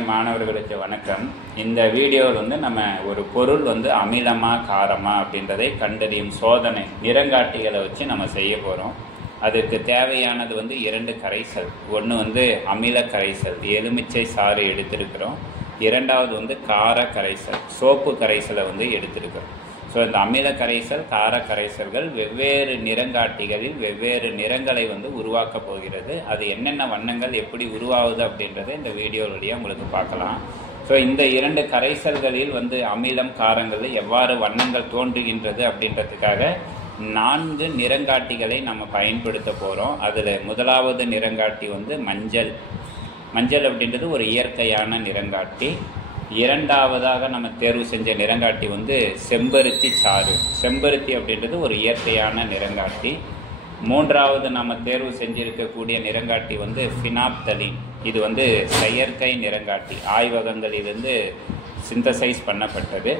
மாணவர்களுக்கு வணக்கம். இந்த வீடியோவில் வந்து நம்ம ஒரு பொருள் வந்து அமிலமா காரமா அப்படின்றதை கண்டறியும் சோதனை நிறங்காட்டிகளை வச்சு நம்ம செய்ய போகிறோம். அதுக்கு தேவையானது வந்து 2 கரைசல். ஒன்று வந்து அமில கரைசல், எலுமிச்சை சாறு எடுத்திருக்கிறோம். இரண்டாவது வந்து கார கரைசல், சோப்பு கரைசலை வந்து எடுத்திருக்கிறோம். ஸோ இந்த அமில கரைசல், கார கரைசல்கள் வெவ்வேறு நிறங்காட்டிகளில் வெவ்வேறு நிறங்களை வந்து உருவாக்கப் போகிறது. அது என்னென்ன வண்ணங்கள் எப்படி உருவாகுது அப்படின்றத இந்த வீடியோ வழியாக உங்களுக்கு பார்க்கலாம். ஸோ இந்த 2 கரைசல்களில் வந்து அமிலம், காரங்களில் எவ்வாறு வண்ணங்கள் தோன்றுகின்றது அப்படின்றதுக்காக 4 நிறங்காட்டிகளை நம்ம பயன்படுத்த போகிறோம். அதில் முதலாவது நிறங்காட்டி வந்து மஞ்சள். மஞ்சள் அப்படின்றது ஒரு இயற்கையான நிறங்காட்டி. இரண்டாவதாக நம்ம தேர்வு செஞ்ச நிறங்காட்டி வந்து செம்பருத்தி சாறு. செம்பருத்தி அப்படின்றது ஒரு இயற்கையான நிறங்காட்டி. மூன்றாவது நம்ம தேர்வு செஞ்சிருக்கக்கூடிய நிறங்காட்டி வந்து ஃபினாப்தலின். இது வந்து செயற்கை நிறங்காட்டி, ஆய்வகங்களிலிருந்து சிந்தசைஸ் பண்ணப்பட்டது.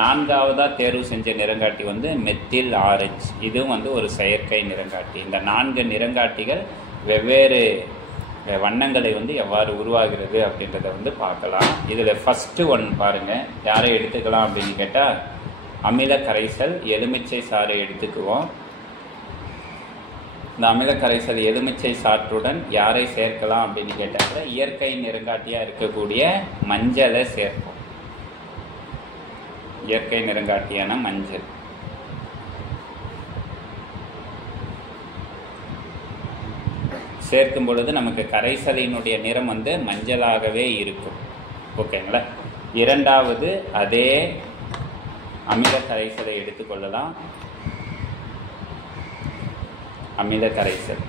நான்காவதாக தேர்வு செஞ்ச நிறங்காட்டி வந்து மெத்தில் ஆரஞ்சு. இதுவும் வந்து ஒரு செயற்கை நிறங்காட்டி. இந்த 4 நிறங்காட்டிகள் வெவ்வேறு வண்ணங்களை வந்து எவ்வாறு உருவாகிறது அப்படின்றத வந்து பார்க்கலாம். இதில் ஃபஸ்ட்டு ஒன் பாருங்கள், யாரை எடுத்துக்கலாம் அப்படின்னு கேட்டால் அமில கரைசல் எலுமிச்சை சாறை எடுத்துக்குவோம். இந்த அமில கரைசல் எலுமிச்சை சாற்றுடன் யாரை சேர்க்கலாம் அப்படின்னு கேட்டால் இயற்கை நிறங்காட்டியாக இருக்கக்கூடிய மஞ்சளை சேர்ப்போம். இயற்கை நிறங்காட்டியான மஞ்சள். சேர்க்கும் பொழுது நமக்கு கரைசலினுடைய நிறம் வந்து மஞ்சளாகவே இருக்கும். ஓகேங்களா? இரண்டாவது அதே அமில கரைசலை எடுத்துக்கொள்ளலாம். அமில கரைசல்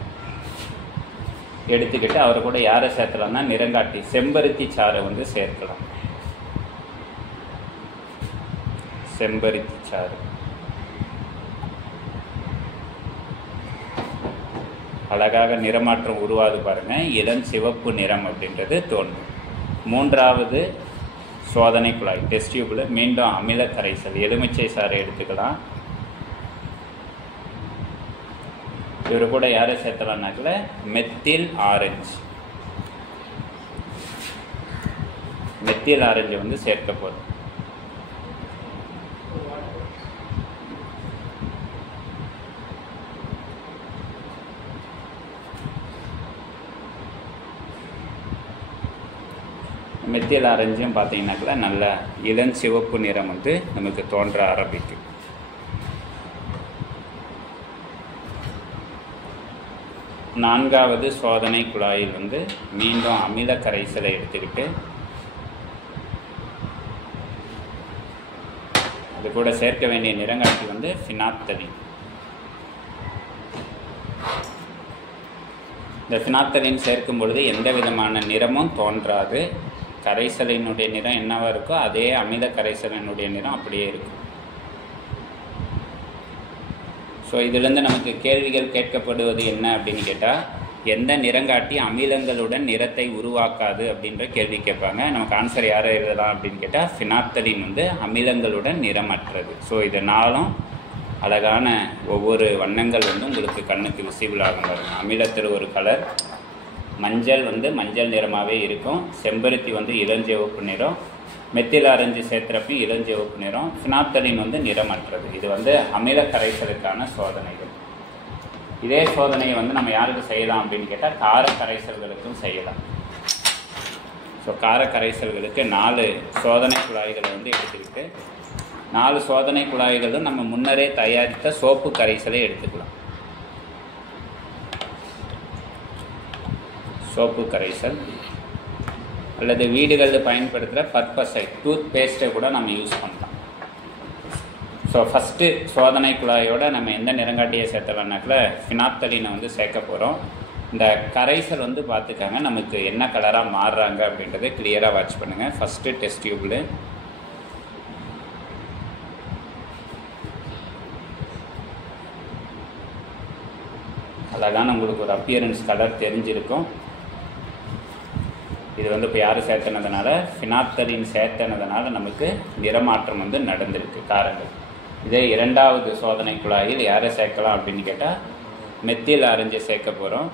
எடுத்துக்கிட்டு அவர் கூட யாரை சேர்க்கலாம்னா நிறங்காட்டி செம்பருத்தி சாறை வந்து சேர்க்கலாம். செம்பருத்தி சாறு அழகாக நிறமாற்றம் உருவாது பாருங்கள். இளம் சிவப்பு நிறம் அப்படின்றது தோன்றும். மூன்றாவது சோதனை குழாய், டெஸ்ட் டியூபில் மீண்டும் அமில கரைசல் எலுமிச்சை சாறை எடுத்துக்கலாம். இவர் கூட யாரை சேர்த்தலாம்னாக்கல மெத்தில் ஆரஞ்சு. மெத்தில் ஆரஞ்சு வந்து சேர்க்க போகிறோம். மெத்தில் ஆரஞ்சும் பார்த்தீங்கன்னாக்கா நல்ல இளஞ்சிவப்பு நிறம் வந்து நமக்கு தோன்ற ஆரம்பிக்கும். நான்காவது சோதனை குழாயில் வந்து மீண்டும் அமில கரைசலை எடுத்துக்கிட்டு அது கூட சேர்க்க வேண்டிய நிறங்காட்டி வந்து ஃபினாப்தலின். இந்த ஃபினாப்தலின் சேர்க்கும் பொழுது எந்த விதமான நிறமும் தோன்றாது. கரைசலினுடைய நிறம் என்னவா இருக்கோ அதே அமில கரைசலினுடைய நிறம் அப்படியே இருக்கும். ஸோ இதிலிருந்து நமக்கு கேள்விகள் கேட்கப்படுவது என்ன அப்படின்னு கேட்டால், எந்த நிறங்காட்டி அமிலங்களுடன் நிறத்தை உருவாக்காது அப்படின்ற கேள்வி கேட்பாங்க. நமக்கு ஆன்சர் யாரை எழுதலாம் அப்படின்னு கேட்டால் ஃபினாப்தலின் வந்து அமிலங்களுடன் நிறமற்றது. ஸோ இதனாலும் அழகான ஒவ்வொரு வண்ணங்கள் வந்து உங்களுக்கு கண்ணுக்கு விசிபிள் ஆகும் பாருங்கள். அமிலத்தில் ஒரு கலர், மஞ்சள் வந்து மஞ்சள் நிறமாகவே இருக்கும். செம்பருத்தி வந்து இளஞ்சிவப்பு நிறம், மெத்தில் ஆரஞ்சு சேர்த்துறப்பி இளஞ்சிவப்பு நிறம், ஃபினாப்தலின் வந்து நிறமற்றது. இது வந்து அமில கரைசலுக்கான சோதனைகள். இதே சோதனையை வந்து நம்ம யாருக்கு செய்யலாம் அப்படின்னு கேட்டால் கார கரைசல்களுக்கும் செய்யலாம். ஸோ கார கரைசல்களுக்கு 4 சோதனை குழாய்களை வந்து எடுத்துக்கிட்டு 4 சோதனை குழாய்களும் நம்ம முன்னரே தயாரித்த சோப்பு கரைசலை எடுத்துக்கலாம். சோப்பு கரைசல் அல்லது வீடுகளில் பயன்படுத்துகிற பர்பஸை டூத் பேஸ்ட்டை கூட நம்ம யூஸ் பண்ணலாம். ஸோ ஃபஸ்ட்டு சோதனை குழாயோட நம்ம எந்த நிறங்காட்டியை சேர்த்தலாம்னாக்கல ஃபினாப்தலினை வந்து சேர்க்க போகிறோம். இந்த கரைசல் வந்து பார்த்துக்காங்க நமக்கு என்ன கலராக மாறுறாங்க அப்படின்றத கிளியராக வாட்ச் பண்ணுங்கள். ஃபஸ்ட்டு டெஸ்ட் டியூபில் அழகான உங்களுக்கு ஒரு அப்பியரன்ஸ் கலர் தெரிஞ்சிருக்கும். இது வந்து இப்போ யார் சேர்த்தனதுனால ஃபினாப்தலின் சேர்த்தனதுனால நமக்கு நிறமாற்றம் வந்து நடந்திருக்கு காரங்கள். இதே இரண்டாவது சோதனை குழாயில் யாரை சேர்க்கலாம் அப்படின்னு கேட்டால் மெத்தில் ஆரஞ்சு சேர்க்க போகிறோம்.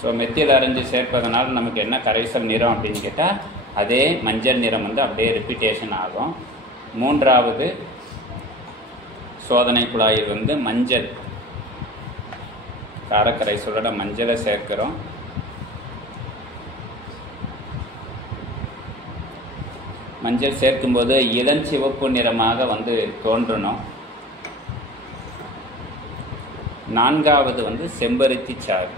ஸோ மெத்தில் அரைஞ்சு சேர்ப்பதனால் நமக்கு என்ன கரைசல் நிறம் அப்படின்னு கேட்டால் அதே மஞ்சள் நிறம் வந்து அப்படியே ரிப்பீட்டேஷன் ஆகும். மூன்றாவது சோதனை குழாயில் வந்து மஞ்சள் காரக்கரைசலோட மஞ்சளை சேர்க்கிறோம். மஞ்சள் சேர்க்கும்போது இளஞ்சிவப்பு நிறமாக வந்து தோன்றணும். நான்காவது வந்து செம்பருத்தி சாறு.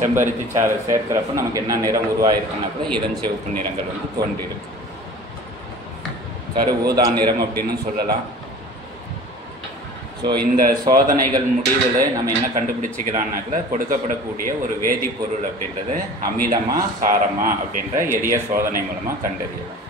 செம்பருத்தி சாறு சேர்க்கிறப்ப நமக்கு என்ன நிறம் உருவாயிருக்குன்னா கூட இளஞ்சிவப்பு நிறங்கள் வந்து தோன்றியிருக்கு. கரு ஊதா நிறம் அப்படின்னு சொல்லலாம். ஸோ இந்த சோதனைகள் முடிவில் நம்ம என்ன கண்டுபிடிச்சிக்கலாம்னாக்கல கொடுக்கப்படக்கூடிய ஒரு வேதிப்பொருள் அப்படின்றது அமிலமா காரமா அப்படின்ற எளிய சோதனை மூலமாக கண்டறியலாம்.